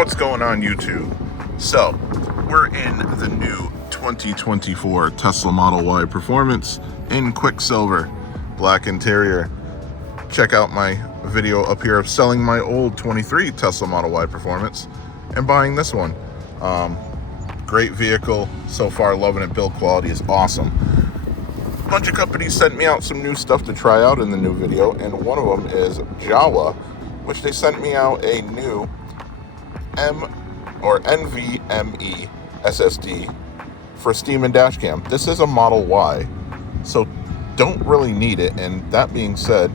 What's going on, YouTube? So, we're in the new 2024 Tesla Model Y Performance in Quicksilver, black interior. Check out my video up here of selling my old 23 Tesla Model Y Performance and buying this one. Great vehicle so far, loving it. Build quality is awesome. A bunch of companies sent me out some new stuff to try out in the new video, and one of them is Jowua, which they sent me out a new NVMe SSD for Steam and DashCam. This is a Model Y, so don't really need it. And that being said,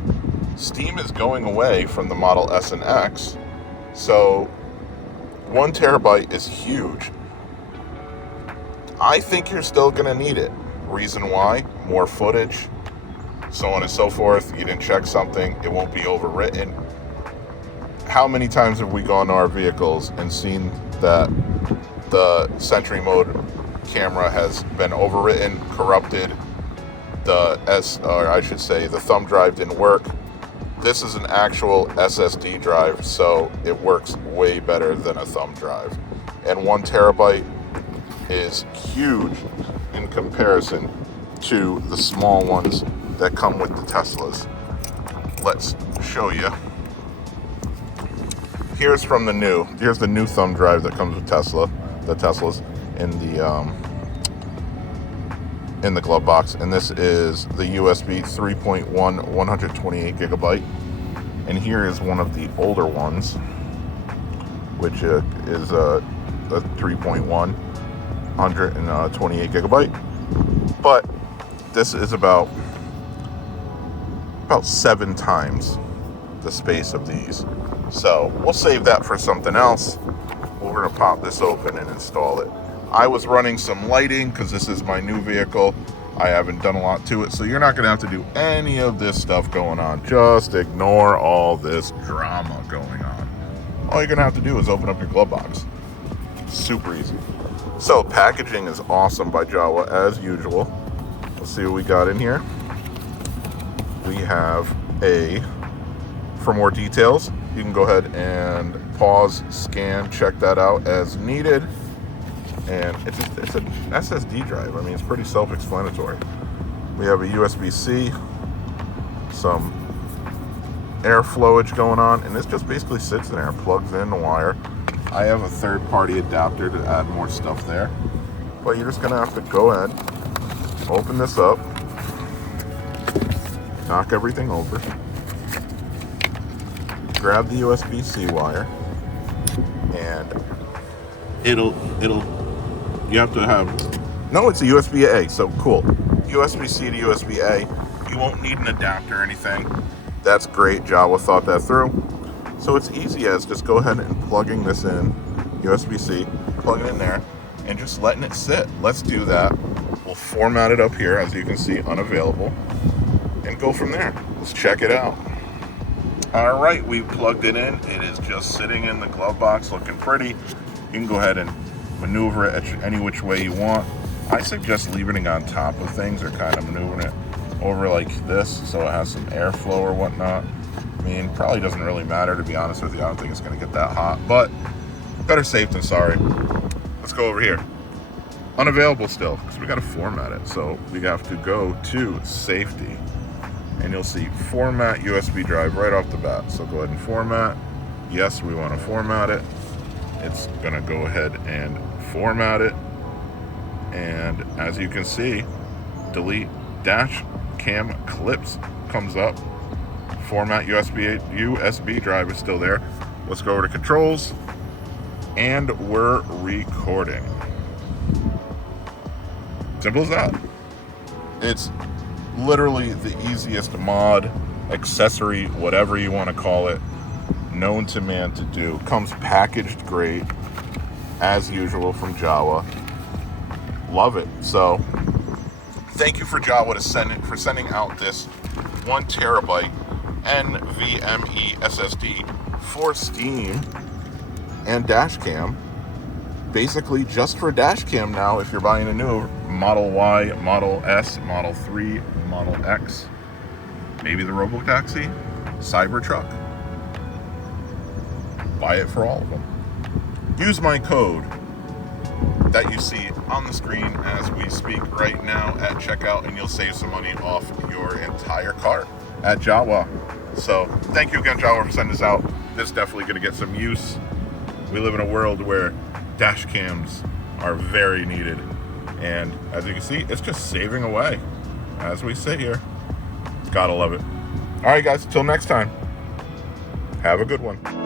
Steam is going away from the Model S and X, so 1 terabyte is huge. I think you're still going to need it. Reason why? More footage, so on and so forth. You didn't check something, it won't be overwritten. How many times have we gone to our vehicles and seen that the Sentry Mode camera has been overwritten, corrupted, the thumb drive didn't work? This is an actual SSD drive, so it works way better than a thumb drive. And 1 terabyte is huge in comparison to the small ones that come with the Teslas. Let's show you. Here's the new thumb drive that comes with the Teslas in the glove box, and this is the USB 3.1 128 gigabyte. And here is one of the older ones, which is a 3.1 128 gigabyte, but this is about 7 times the space of these. So we'll save that for something else. We're gonna pop this open and install it. I was running some lighting because this is my new vehicle. I haven't done a lot to it, so you're not gonna have to do any of this stuff going on. Just ignore all this drama going on. All you're gonna have to do is open up your glove box. Super easy. So packaging is awesome by Jowua as usual. Let's see what we got in here. We have for more details, you can go ahead and pause, scan, check that out as needed. And it's an SSD drive. I mean, it's pretty self-explanatory. We have a USB-C, some air flowage going on, and this just basically sits in there, plugs in the wire. I have a third-party adapter to add more stuff there, but you're just gonna have to go ahead, open this up, knock everything over, grab the USB-C wire, and you have to have, no, it's a USB-A, so cool. USB-C to USB-A. You won't need an adapter or anything. That's great. Jowua thought that through. So it's easy as just go ahead and plugging this in, USB-C, plug it in there, and just letting it sit. Let's do that. We'll format it up here, as you can see, unavailable, and go from there. Let's check it out. All right, we've plugged it in. It is just sitting in the glove box, looking pretty. You can go ahead and maneuver it any which way you want. I suggest leaving it on top of things or kind of maneuvering it over like this so it has some airflow or whatnot. I mean, probably doesn't really matter, to be honest with you. I don't think it's going to get that hot, but better safe than sorry. Let's go over here. Unavailable still, because we got to format it. So we have to go to safety, and you'll see format USB drive right off the bat. So go ahead and format. Yes, we want to format it. It's going to go ahead and format it. And as you can see, delete DashCam clips comes up. Format USB drive is still there. Let's go over to controls, and we're recording. Simple as that. It's literally the easiest mod, accessory, whatever you want to call it, known to man to do. Comes packaged great, as usual from Jowua. Love it. So thank you for Jowua for sending out this 1 terabyte NVMe SSD for Steam and DashCam. Basically just for DashCam now. If you're buying a new Model Y, Model S, Model 3, Model X, maybe the Robotaxi, Cybertruck, buy it for all of them. use my code that you see on the screen as we speak right now at checkout, and you'll save some money off your entire cart at Jowua. So thank you again, Jowua, for sending this out. This is definitely going to get some use. We live in a world where dash cams are very needed, and as you can see, it's just saving away as we sit here. Gotta love it. All right, guys, till next time, have a good one.